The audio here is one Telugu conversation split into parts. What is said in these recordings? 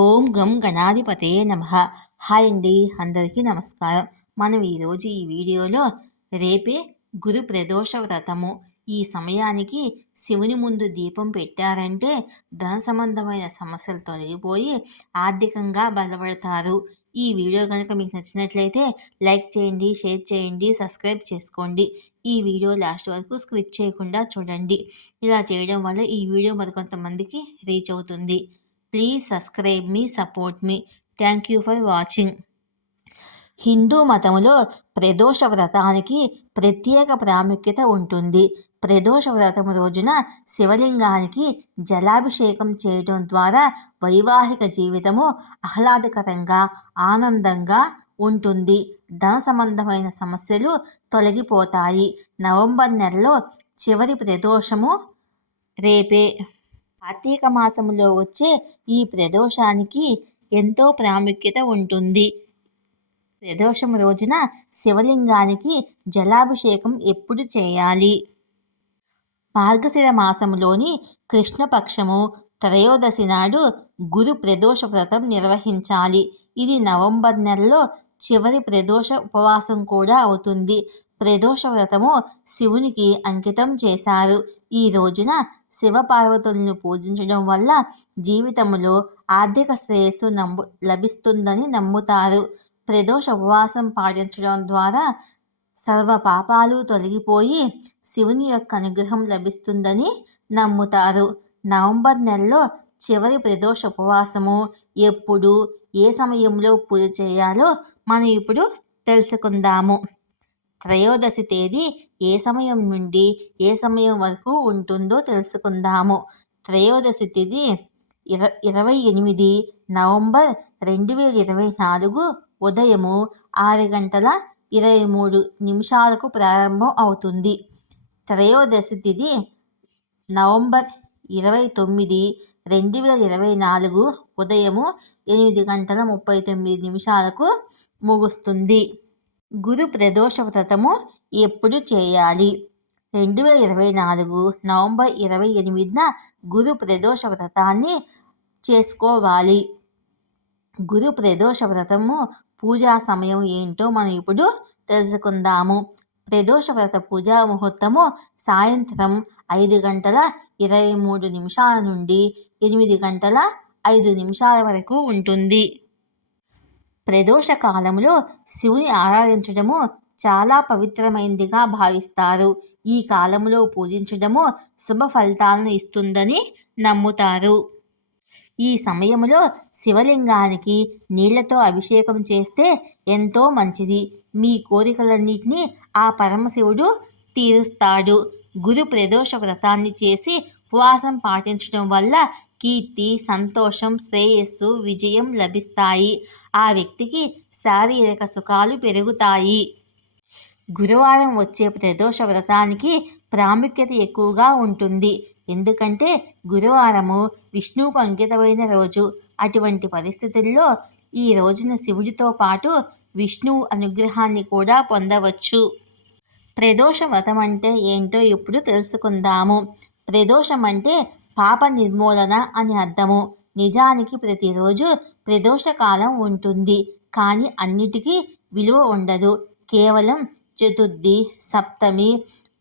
ఓం గం గణాధిపతే నమ. హాయ్ అండి అందరికీ నమస్కారం. మనం ఈరోజు ఈ వీడియోలో రేపే గురు ప్రదోష వ్రతము. ఈ సమయానికి శివుని ముందు దీపం పెట్టారంటే ధన సంబంధమైన సమస్యలు తొలగిపోయి ఆర్థికంగా బలపడతారు. ఈ వీడియో కనుక మీకు నచ్చినట్లయితే లైక్ చేయండి షేర్ చేయండి సబ్స్క్రైబ్ చేసుకోండి. ఈ వీడియో లాస్ట్ వరకు స్క్రిప్ట్ చేయకుండా చూడండి. ఇలా చేయడం వల్ల ఈ వీడియో మరికొంతమందికి రీచ్ అవుతుంది. ప్లీజ్ సబ్స్క్రైబ్ మీ support me thank you for watching Hindu మతంలో ప్రదోష వ్రతానికి ప్రత్యేక ప్రాముఖ్యత ఉంటుంది. ప్రదోష వ్రతం రోజున శివలింగానికి జలాభిషేకం చేయడం ద్వారా వైవాహిక జీవితము ఆహ్లాదకరంగా ఆనందంగా ఉంటుంది. ధన సంబంధమైన సమస్యలు తొలగిపోతాయి. నవంబర్ నెలలో చివరి ప్రదోషము రేపే. కార్తీక మాసంలో వచ్చే ఈ ప్రదోషానికి ఎంతో ప్రాముఖ్యత ఉంటుంది. ప్రదోషం రోజున శివలింగానికి జలాభిషేకం ఎప్పుడు చేయాలి? మార్గశిర మాసంలోని కృష్ణపక్షము త్రయోదశి నాడు గురు ప్రదోష వ్రతం నిర్వహించాలి. ఇది నవంబర్ నెలలో చివరి ప్రదోష ఉపవాసం కూడా అవుతుంది. ప్రదోష వ్రతము శివునికి అంకితం చేశారు. ఈ రోజున శివపార్వతులను పూజించడం వల్ల జీవితంలో ఆర్థిక శ్రేయస్సు నమ్ము లభిస్తుందని నమ్ముతారు. ప్రదోష ఉపవాసం పాటించడం ద్వారా సర్వ పాపాలు తొలగిపోయి శివుని యొక్క అనుగ్రహం లభిస్తుందని నమ్ముతారు. నవంబర్ నెలలో చివరి ప్రదోష ఉపవాసము ఎప్పుడు ఏ సమయంలో పూజ చేయాలో మనం ఇప్పుడు తెలుసుకుందాము. త్రయోదశి తేదీ ఏ సమయం నుండి ఏ సమయం వరకు ఉంటుందో తెలుసుకుందాము. త్రయోదశి తేదీ ఇర ఇరవై ఎనిమిది నవంబర్ రెండు వేల ఇరవై నాలుగు ఉదయము ఆరు గంటల ఇరవై మూడు నిమిషాలకు ప్రారంభం అవుతుంది. త్రయోదశి తిథి నవంబర్ ఇరవై తొమ్మిది రెండు వేల ఇరవై నాలుగు ఉదయము ఎనిమిది గంటల ముప్పై తొమ్మిది నిమిషాలకు ముగుస్తుంది. గురు ప్రదోష వ్రతము ఎప్పుడు చేయాలి? రెండు వేల ఇరవై నాలుగు నవంబర్ ఇరవై ఎనిమిదిన గురు ప్రదోష వ్రతాన్ని చేసుకోవాలి. గురు ప్రదోష వ్రతము పూజా సమయం ఏంటో మనం ఇప్పుడు తెలుసుకుందాము. ప్రదోష వ్రత పూజా ముహూర్తము సాయంత్రం ఐదు గంటల ఇరవై మూడు నిమిషాల నుండి ఎనిమిది గంటల ఐదు నిమిషాల వరకు ఉంటుంది. ప్రదోష కాలంలో శివుని ఆరాధించడము చాలా పవిత్రమైనదిగా భావిస్తారు. ఈ కాలంలో పూజించడము శుభ ఫలితాలను ఇస్తుందని నమ్ముతారు. ఈ సమయంలో శివలింగానికి నీళ్ళతో అభిషేకం చేస్తే ఎంతో మంచిది. మీ కోరికలన్నింటినీ ఆ పరమశివుడు తీరుస్తాడు. గురు ప్రదోష వ్రతాన్ని చేసి ఉపవాసం పాటించడం వల్ల కీర్తి సంతోషం శ్రేయస్సు విజయం లభిస్తాయి. ఆ వ్యక్తికి శారీరక సుఖాలు పెరుగుతాయి. గురువారం వచ్చే ప్రదోష వ్రతానికి ప్రాముఖ్యత ఎక్కువగా ఉంటుంది. ఎందుకంటే గురువారము విష్ణువుకు అంకితమైన రోజు. అటువంటి పరిస్థితుల్లో ఈ రోజున శివుడితో పాటు విష్ణువు అనుగ్రహాన్ని కూడా పొందవచ్చు. ప్రదోష వ్రతం అంటే ఏంటో ఇప్పుడు తెలుసుకుందాము. ప్రదోషం అంటే పాప నిర్మూలన అని అర్థము. నిజానికి ప్రతిరోజు ప్రదోషకాలం ఉంటుంది. కానీ అన్నిటికీ విలువ ఉండదు. కేవలం చతుర్థి సప్తమి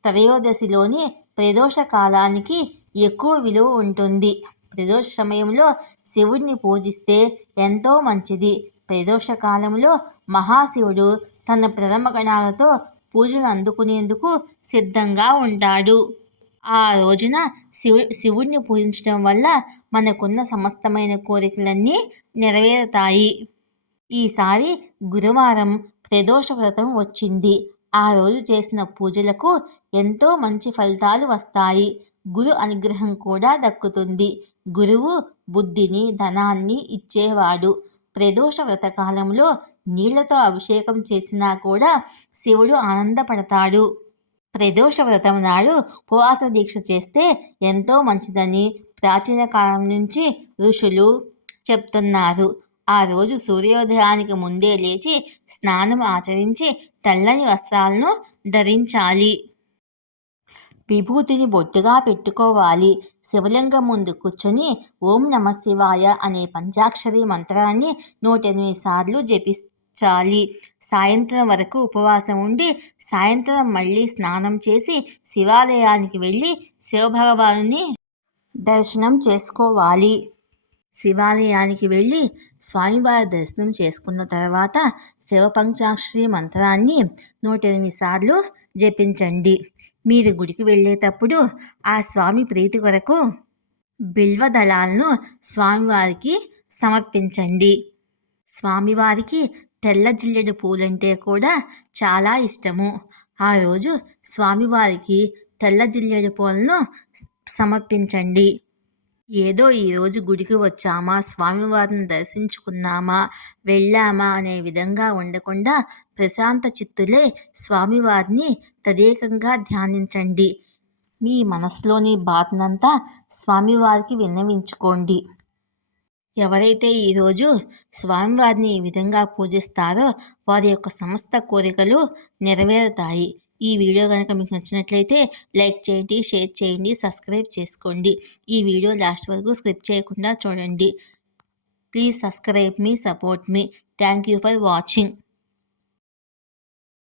త్రయోదశిలోని ప్రదోష కాలానికి ఎక్కువ విలువ ఉంటుంది. ప్రదోష సమయంలో శివుడిని పూజిస్తే ఎంతో మంచిది. ప్రదోష కాలంలో మహాశివుడు తన ప్రథమ గణాలతో పూజలు అందుకునేందుకు సిద్ధంగా ఉంటాడు. ఆ రోజున శివు శివుడిని పూజించడం వల్ల మనకున్న సమస్తమైన కోరికలన్నీ నెరవేరుతాయి. ఈసారి గురువారం ప్రదోష వ్రతం వచ్చింది. ఆ రోజు చేసిన పూజలకు ఎంతో మంచి ఫలితాలు వస్తాయి. గురు అనుగ్రహం కూడా దక్కుతుంది. గురువు బుద్ధిని ధనాన్ని ఇచ్చేవాడు. ప్రదోష వ్రతకాలంలో నీళ్ళతో అభిషేకం చేసినా కూడా శివుడు ఆనందపడతాడు. ప్రదోష వ్రతం నాడు ఉపవాస దీక్ష చేస్తే ఎంతో మంచిదని ప్రాచీన కాలం నుంచి ఋషులు చెప్తున్నారు. ఆ రోజు సూర్యోదయానికి ముందే లేచి స్నానం ఆచరించి తెల్లని వస్త్రాలను ధరించాలి. విభూతిని బొట్టుగా పెట్టుకోవాలి. శివలింగం ముందు కూర్చొని ఓం నమ శివాయ అనే పంచాక్షరి మంత్రాన్ని నూట ఎనిమిది సార్లు చాలి. సాయంత్రం వరకు ఉపవాసం ఉండి సాయంత్రం మళ్ళీ స్నానం చేసి శివాలయానికి వెళ్ళి శివభగవాను దర్శనం చేసుకోవాలి. శివాలయానికి వెళ్ళి స్వామివారి దర్శనం చేసుకున్న తర్వాత శివపంచాక్షరి మంత్రాన్ని నూట ఎనిమిది సార్లు జపించండి. మీరు గుడికి వెళ్ళేటప్పుడు ఆ స్వామి ప్రీతి కొరకు బిల్వ దళాలను స్వామివారికి సమర్పించండి. స్వామివారికి తెల్ల జిల్లెడు పూలంటే కూడా చాలా ఇష్టము. ఆ రోజు స్వామివారికి తెల్ల జిల్లెడు పూలను సమర్పించండి. ఏదో ఈరోజు గుడికి వచ్చామా స్వామివారిని దర్శించుకున్నామా వెళ్ళామా అనే విధంగా ఉండకుండా ప్రశాంత చిత్తులే స్వామివారిని తదేకంగా ధ్యానించండి. మీ మనసులోని బాధనంతా స్వామివారికి విన్నవించుకోండి. ఎవరైతే ఈరోజు స్వామివారిని ఈ విధంగా పూజిస్తారో వారి యొక్క సమస్త కోరికలు నెరవేరుతాయి. ఈ వీడియో కనుక మీకు నచ్చినట్లయితే లైక్ చేయండి షేర్ చేయండి సబ్స్క్రైబ్ చేసుకోండి. ఈ వీడియో లాస్ట్ వరకు స్క్రిప్ చేయకుండా చూడండి. ప్లీజ్ సబ్స్క్రైబ్ మీ support me. Thank you for watching.